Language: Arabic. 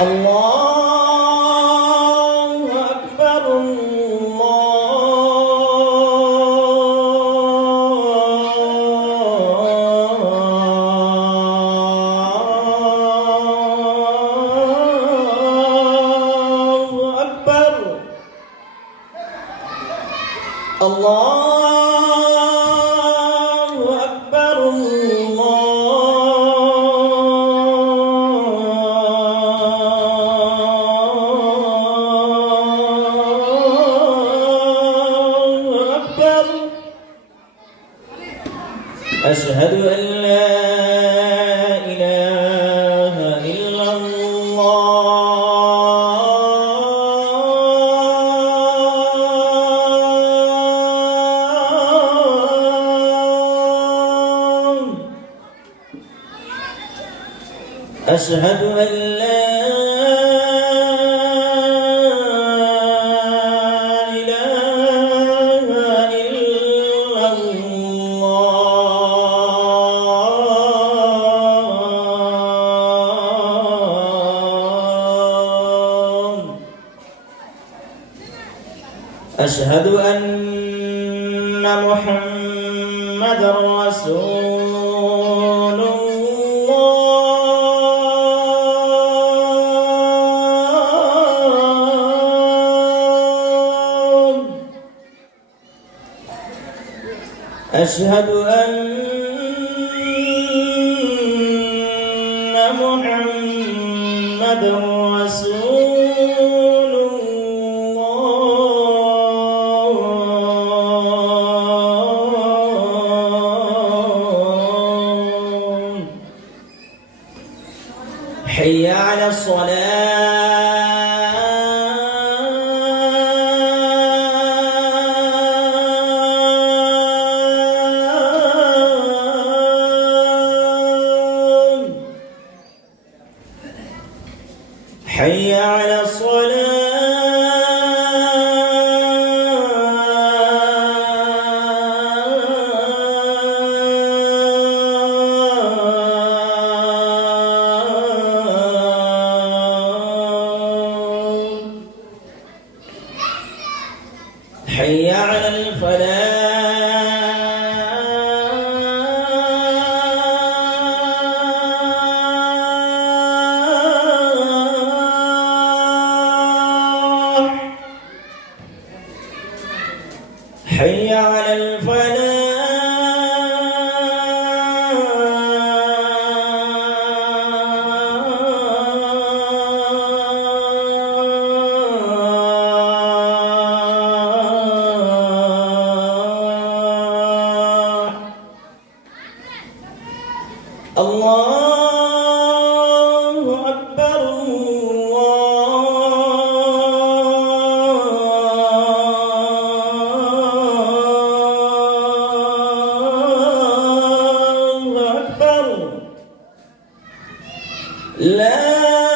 الله أكبر الله أكبر الله أكبر أشهد أن لا إله إلا الله أشهد أن لا إله إلا الله أشهد أن محمدًا رسول الله أشهد أن محمدًا رسول الله حي على الصلاة حي على الصلاة حي على الفلاح حي على الفلاح الله أكبر الله أكبر لا